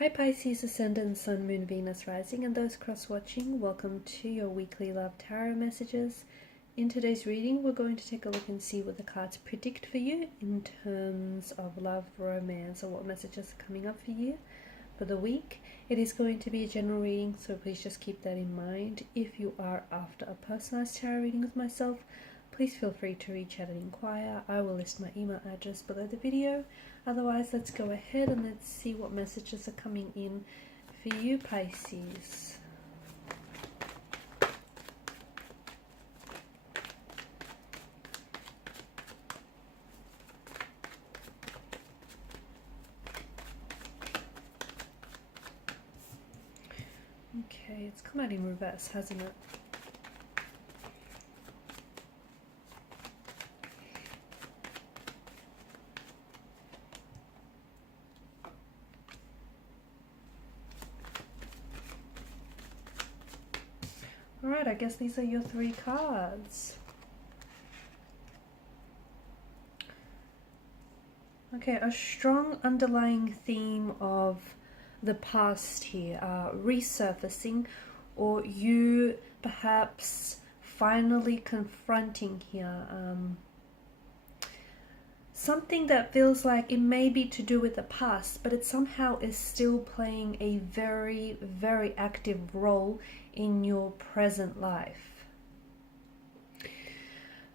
Hi Pisces, Ascendant, Sun, Moon, Venus, Rising, and those cross-watching. Welcome to your weekly love tarot messages. In today's reading, we're going to take a look and see what the cards predict for you in terms of love, romance, or what messages are coming up for you for the week. It is going to be a general reading, so please just keep that in mind. If you are after a personalized tarot reading with myself, please feel free to reach out and inquire. I will list my email address below the video. Otherwise, let's go ahead and let's see what messages are coming in for you, Pisces. Okay, it's come out in reverse, hasn't it? Alright, I guess these are your three cards. Okay, a strong underlying theme of the past here, resurfacing, or you perhaps finally confronting here something that feels like it may be to do with the past, but it somehow is still playing a very, very active role in your present life.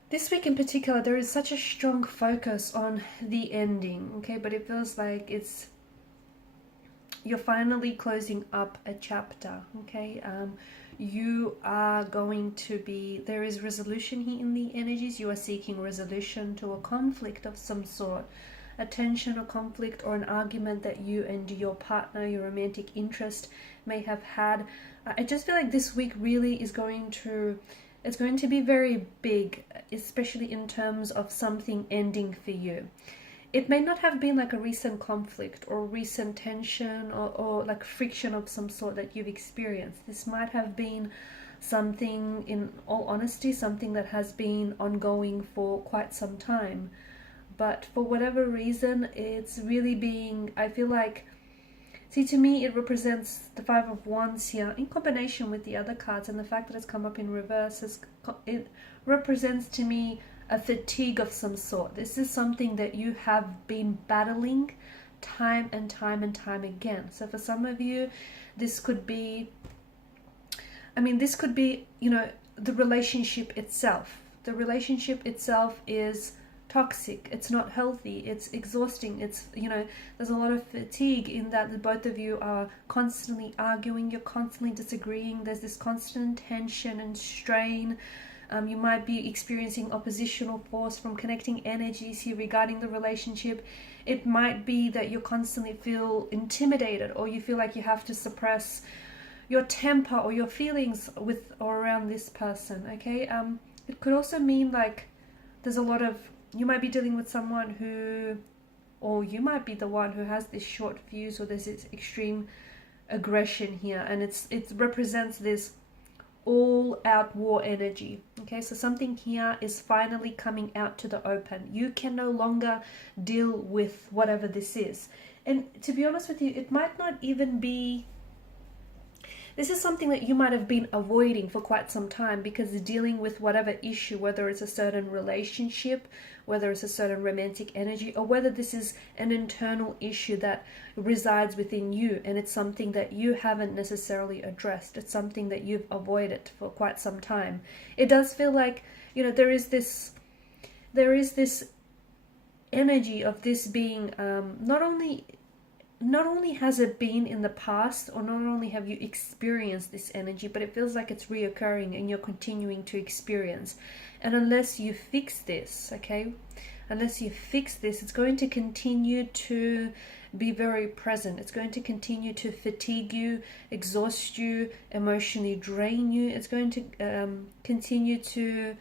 This week in particular, there is such a strong focus on the ending, okay, but it feels like you're finally closing up a chapter, okay. You are going to be, there is resolution here in the energies. You are seeking resolution to a conflict of some sort, a tension or conflict or an argument that you and your partner, your romantic interest may have had. I just feel like this week really is going to, it's going to be very big, especially in terms of something ending for you. It may not have been like a recent conflict or recent tension or like friction of some sort that you've experienced. This might have been something, in all honesty, something that has been ongoing for quite some time. But for whatever reason, it's really being, I feel like, see, to me, it represents the Five of Wands here in combination with the other cards, and the fact that it's come up in reverse, it represents to me a fatigue of some sort. This is something that you have been battling time and time and time again. So for some of you, this could be, this could be, the relationship itself. The relationship itself is toxic. It's not healthy. It's exhausting. It's, there's a lot of fatigue in that the both of you are constantly arguing. You're constantly disagreeing. There's this constant tension and strain. You might be experiencing oppositional force from connecting energies here regarding the relationship. It might be that you constantly feel intimidated, or you feel like you have to suppress your temper or your feelings with or around this person, okay? It could also mean like there's a lot of, you might be dealing with someone who, or you might be the one who has this short fuse, or there's this extreme aggression here, and it represents this all-out war energy, okay? So something here is finally coming out to the open. You can no longer deal with whatever this is. And to be honest with you, it might not even be, this is something that you might have been avoiding for quite some time, because dealing with whatever issue, whether it's a certain relationship, whether it's a certain romantic energy, or whether this is an internal issue that resides within you, and it's something that you haven't necessarily addressed. It's something that you've avoided for quite some time. It does feel like, there is this energy of this being, not only has it been in the past, or not only have you experienced this energy, but it feels like it's reoccurring and you're continuing to experience. And unless you fix this, okay, it's going to continue to be very present. It's going to continue to fatigue you, exhaust you, emotionally drain you. It's going to continue to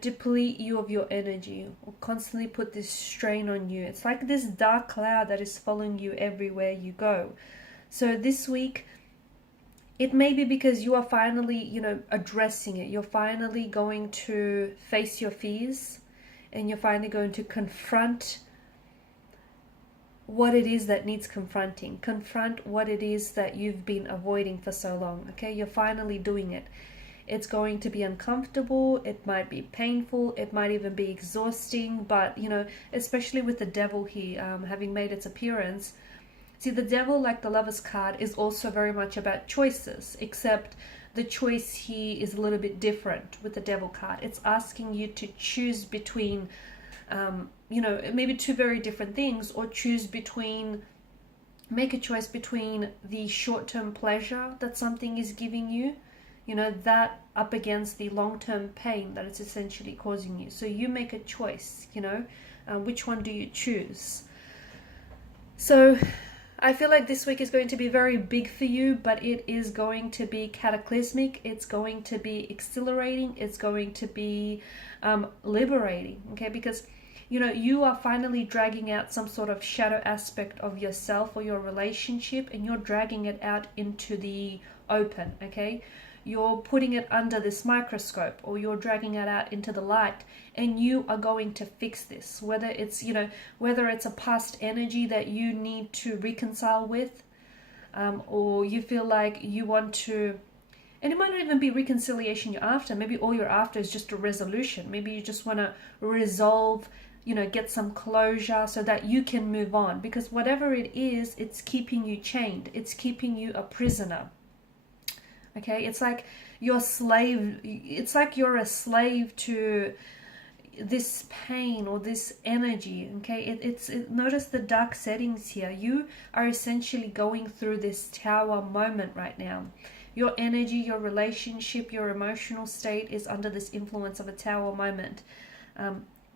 deplete you of your energy, or constantly put this strain on you. It's like this dark cloud that is following you everywhere you go. So this week, it may be because you are finally, addressing it. You're finally going to face your fears, and you're finally going to confront what it is that needs confronting. Confront what it is that you've been avoiding for so long. Okay, you're finally doing it. It's going to be uncomfortable, it might be painful, it might even be exhausting, but you know, especially with the devil here having made its appearance. See, the devil, like the Lover's card, is also very much about choices, except the choice here is a little bit different with the devil card. It's asking you to choose between you know, maybe two very different things, or choose between, make a choice between the short-term pleasure that something is giving you, you know, that up against the long-term pain that it's essentially causing you. So you make a choice, you know, which one do you choose? So I feel like this week is going to be very big for you, but it is going to be cataclysmic. It's going to be exhilarating. It's going to be liberating, okay? Because, you know, you are finally dragging out some sort of shadow aspect of yourself or your relationship, and you're dragging it out into the open, okay? You're putting it under this microscope, or you're dragging it out into the light, and you are going to fix this. Whether it's, you know, whether it's a past energy that you need to reconcile with, or you feel like you want to, and it might not even be reconciliation you're after. Maybe all you're after is just a resolution. Maybe you just want to resolve, you know, get some closure so that you can move on. Because whatever it is, it's keeping you chained. It's keeping you a prisoner. Okay, it's like you're slave. It's like you're a slave to this pain or this energy. Okay, notice the dark settings here. You are essentially going through this tower moment right now. Your energy, your relationship, your emotional state is under this influence of a tower moment.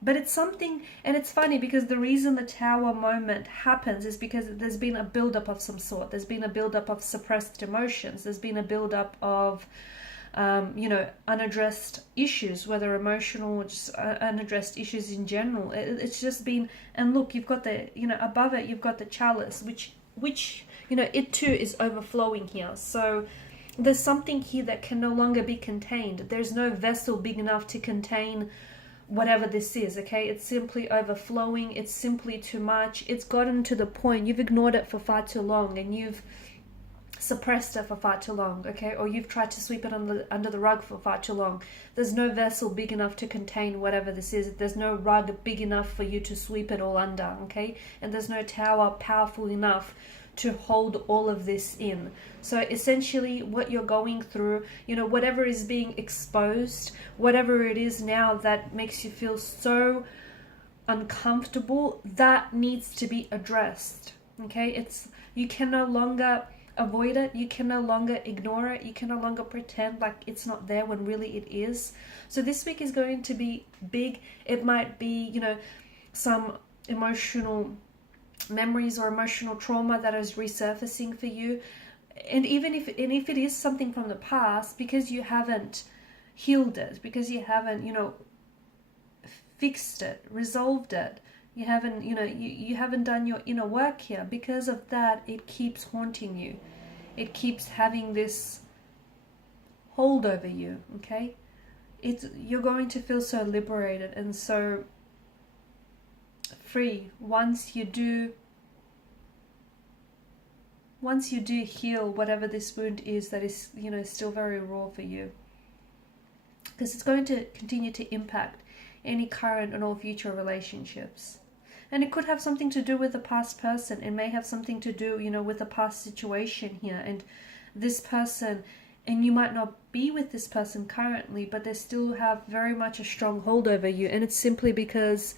But it's something, and it's funny because the reason the tower moment happens is because there's been a buildup of some sort. There's been a buildup of suppressed emotions. There's been a buildup of, you know, unaddressed issues, whether emotional or just unaddressed issues in general. It's just been, and look, you've got the, you know, above it, you've got the chalice, which, you know, it too is overflowing here. So there's something here that can no longer be contained. There's no vessel big enough to contain whatever this is, okay? It's simply overflowing. It's simply too much. It's gotten to the point you've ignored it for far too long, and you've suppressed it for far too long, okay? Or you've tried to sweep it under the rug for far too long. There's no vessel big enough to contain whatever this is. There's no rug big enough for you to sweep it all under, okay? And there's no tower powerful enough to hold all of this in. So essentially what you're going through, you know, whatever is being exposed, whatever it is now that makes you feel so uncomfortable, that needs to be addressed. Okay, you can no longer avoid it, you can no longer ignore it, you can no longer pretend like it's not there when really it is. So this week is going to be big. It might be, you know, some emotional memories or emotional trauma that is resurfacing for you, and even if it is something from the past, because you haven't healed it, because you haven't, you know, fixed it, resolved it, you haven't, you know, you haven't done your inner work here. Because of that, it keeps haunting you. It keeps having this hold over you. Okay, you're going to feel so liberated and so free once you do heal whatever this wound is that is, you know, still very raw for you, because it's going to continue to impact any current and all future relationships. And it could have something to do with the past person. It may have something to do, you know, with the past situation here, and this person, and you might not be with this person currently, but they still have very much a strong hold over you. And it's simply because,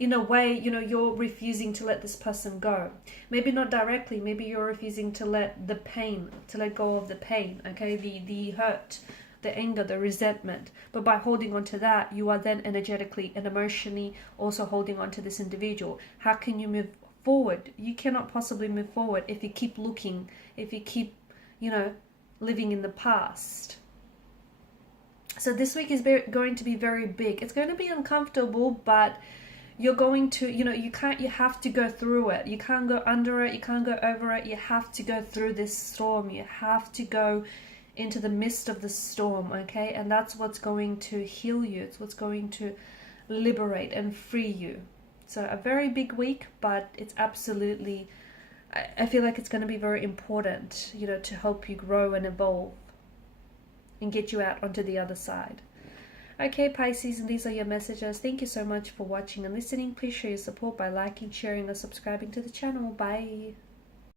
in a way, you know, you're refusing to let this person go. Maybe not directly, maybe you're refusing to let the pain, to let go of the pain, okay, the hurt, the anger, the resentment. But by holding on to that, you are then energetically and emotionally also holding on to this individual. How can you move forward? You cannot possibly move forward if you keep looking, if you keep, you know, living in the past. So this week is going to be very big. It's going to be uncomfortable, but you're going to, you know, you have to go through it. You can't go under it. You can't go over it. You have to go through this storm. You have to go into the midst of the storm, okay? And that's what's going to heal you. It's what's going to liberate and free you. So a very big week, but it's absolutely, I feel like it's going to be very important, you know, to help you grow and evolve and get you out onto the other side. Okay, Pisces, and these are your messages. Thank you so much for watching and listening. Please show your support by liking, sharing, or subscribing to the channel. Bye.